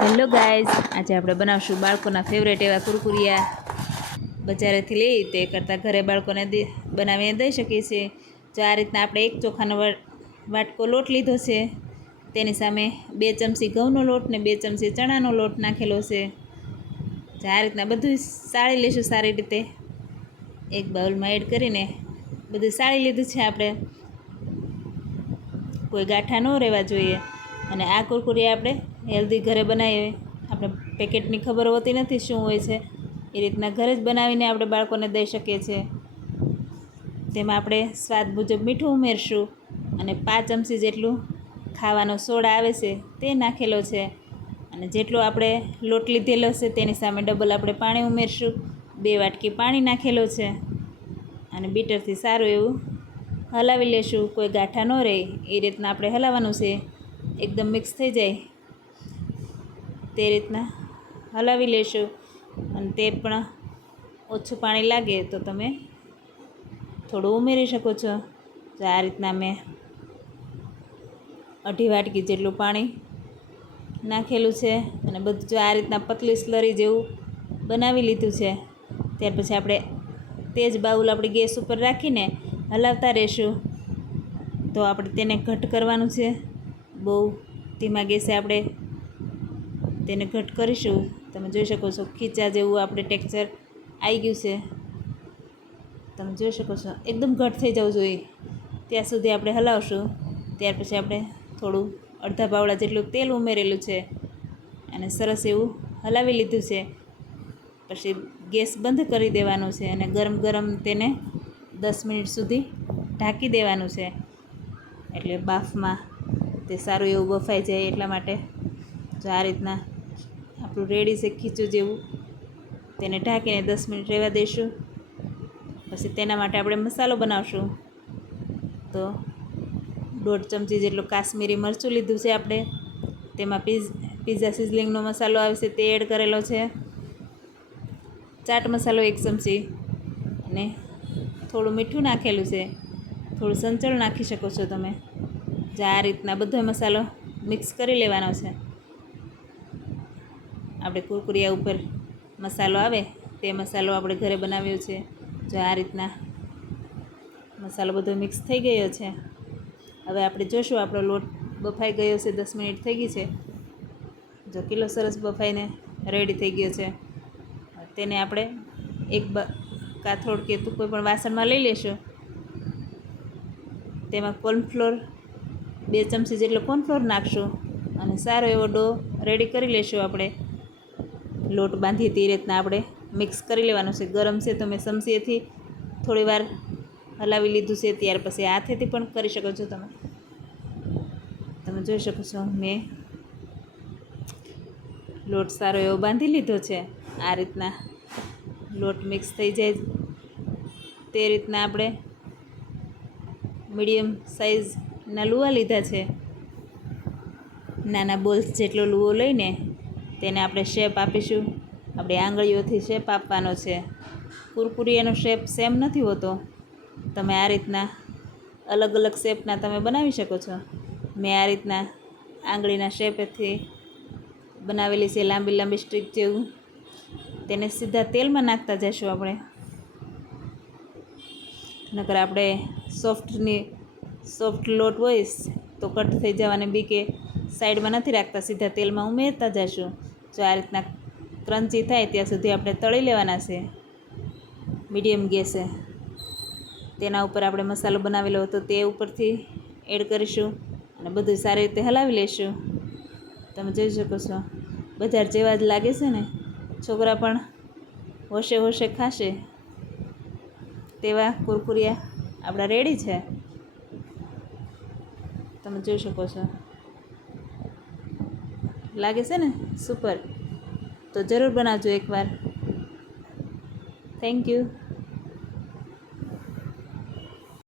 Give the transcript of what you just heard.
Hello guys આજે આપણે બનાવશું બાળકોના ફેવરેટ એવા કુરકુરિયા. બજારેથી લઈ તે કરતાં ઘરે બાળકોને બનાવીને દઈ શકીએ છીએ. જો આ રીતના આપણે એક ચોખાનો વાટકો લોટ લીધો છે, તેની સામે બે ચમચી ઘઉંનો લોટ ને બે ચમચી ચણાનો લોટ નાખેલો છે. જે આ રીતના બધું સાળી લઈશું સારી રીતે. એક બાઉલમાં એડ કરીને બધું સાળી લીધું છે આપણે. કોઈ ગાંઠા ન રહેવા જોઈએ. અને આ કુરકુરી આપણે હેલ્ધી ઘરે બનાવીએ. આપણે પેકેટની ખબર હોતી નથી શું હોય છે. એ રીતના ઘરે જ બનાવીને આપણે બાળકોને દઈ શકીએ છીએ. તેમાં આપણે સ્વાદ મુજબ મીઠું ઉમેરશું અને પાંચ ચમચી જેટલું ખાવાનો સોડા આવે છે તે નાખેલો છે. અને જેટલો આપણે લોટ લીધેલો છે તેની સામે ડબલ આપણે પાણી ઉમેરશું. બે વાટકી પાણી નાખેલો છે. અને બીટરથી સારું એવું હલાવી લેશું, કોઈ ગાંઠા ન રહે, એ રીતના આપણે હલાવવાનું છે. એકદમ મિક્સ થઈ જાય. તે રીતના હલાવી લેશું અને તે પણ ઓછું પાણી લાગે તો તમે થોડું ઉમેરી શકો છો. તો આ રીતના મેં અઢી વાટકી જેટલું પાણી નાખેલું છે અને બધું જો આ રીતના પતલી સ્લરી જેવું બનાવી લીધું છે, ત્યાર પછી આપણે તે જ બાઉલ આપણે ગેસ ઉપર રાખીને હલાવતા રહેશું. તો આપણે તેને ઘટ કરવાનું છે. બહુ ધીમા ગેસે આપણે તેને ઘટ કરીશું. તમે જોઈ શકો છો, ખીચા જેવું આપણે ટેક્સચર આવી ગયું છે. તમે જોઈ શકો છો, એકદમ ઘટ થઈ જવું જોઈએ. ત્યાં સુધી આપણે હલાવશું. ત્યાર પછી આપણે થોડું અડધા પાવડા જેટલું તેલ ઉમેરેલું છે અને સરસ એવું હલાવી લીધું છે. પછી ગેસ બંધ કરી દેવાનું છે અને ગરમ ગરમ તેને દસ મિનિટ સુધી ઢાંકી દેવાનું છે. એટલે બાફમાં તે સારું એવું બફાઈ જાય એટલા માટે જો આ રીતના આપણું રેડી છે ખીચું જેવું, તેને ઢાંકીને દસ મિનિટ રહેવા દઈશું પછી તેના માટે આપણે મસાલો બનાવશું. તો દોઢ ચમચી જેટલું કાશ્મીરી મરચું લીધું છે આપણે. તેમાં પીઝ, પીઝા સિઝલિંગનો મસાલો આવે છે તે એડ કરેલો છે. ચાટ મસાલો એક ચમચી અને થોડું મીઠું નાખેલું છે. થોડું સંચળ નાખી શકો છો તમે. જે આ રીતના બધો મસાલો મિક્સ કરી લેવાનો છે. આપણે કુરકુરિયા ઉપર મસાલો આવે, તે મસાલો આપણે ઘરે બનાવ્યો છે. જો આ રીતના મસાલો બધો મિક્સ થઈ ગયો છે. હવે આપણે જોશું, આપણો લોટ બફાઈ ગયો છે, દસ મિનિટ થઈ ગઈ છે. જો કિલો સરસ બફાઈને રેડી થઈ ગયો છે. તેને આપણે એક બ કાથરોડ કે તું કોઈ પણ વાસણમાં લઈ લેશો. તેમાં કોર્નફ્લોર બે ચમચી જેટલો કોર્નફ્લોર નાખશો અને સારો એવો ડો રેડી કરી લેશું આપણે. લોટ બાંધીએ તે રીતના આપણે મિક્સ કરી લેવાનું છે. ગરમ છે તો મેં ચમચીએથી થોડી વાર હલાવી લીધું છે. ત્યાર પછી હાથેથી પણ કરી શકો છો તમે. તમે જોઈ શકો છો મેં લોટ સારો એવો બાંધી લીધો છે. આ રીતના લોટ મિક્સ થઈ જાય તે રીતના આપણે મીડિયમ સાઇઝના લુવા લીધા છે. નાના બોલ્સ જેટલો લુવો લઈને તેને આપણે શેપ આપીશું. આપણે આંગળીઓથી શેપ આપવાનો છે. કુરકુરિયાનો શેપ સેમ નથી હોતો. તમે આ રીતના અલગ અલગ શેપના તમે બનાવી શકો છો. મેં આ રીતના આંગળીના શેપથી બનાવેલી છે લાંબી લાંબી સ્ટ્રીક જેવું. તેને સીધા તેલમાં નાખતા જઈશું આપણે. નકર આપણે સોફ્ટની, સોફ્ટ લોટ હોય તો કટ થઈ જવાની બી કે સાઈડમાં નથી રાખતા, સીધા તેલમાં ઉમેરતા જઈશું. જો આ રીતના ક્રન્ચી થાય ત્યાં સુધી આપણે તળી લેવાના છે, મીડિયમ ગેસે. તેના ઉપર આપણે મસાલો બનાવેલો હતો તે ઉપરથી એડ કરીશું અને બધું સારી રીતે હલાવી લઈશું. તમે જોઈ શકો છો. બજાર જેવા જ લાગે છે ને? છોકરા પણ હોશે હોશે ખાશે તેવા કુરકુરિયા આપણા રેડી છે. તમે જોઈ શકો છો. લાગે છે ને? સુપર તો જરૂર બનાવજો એકવાર. Thank you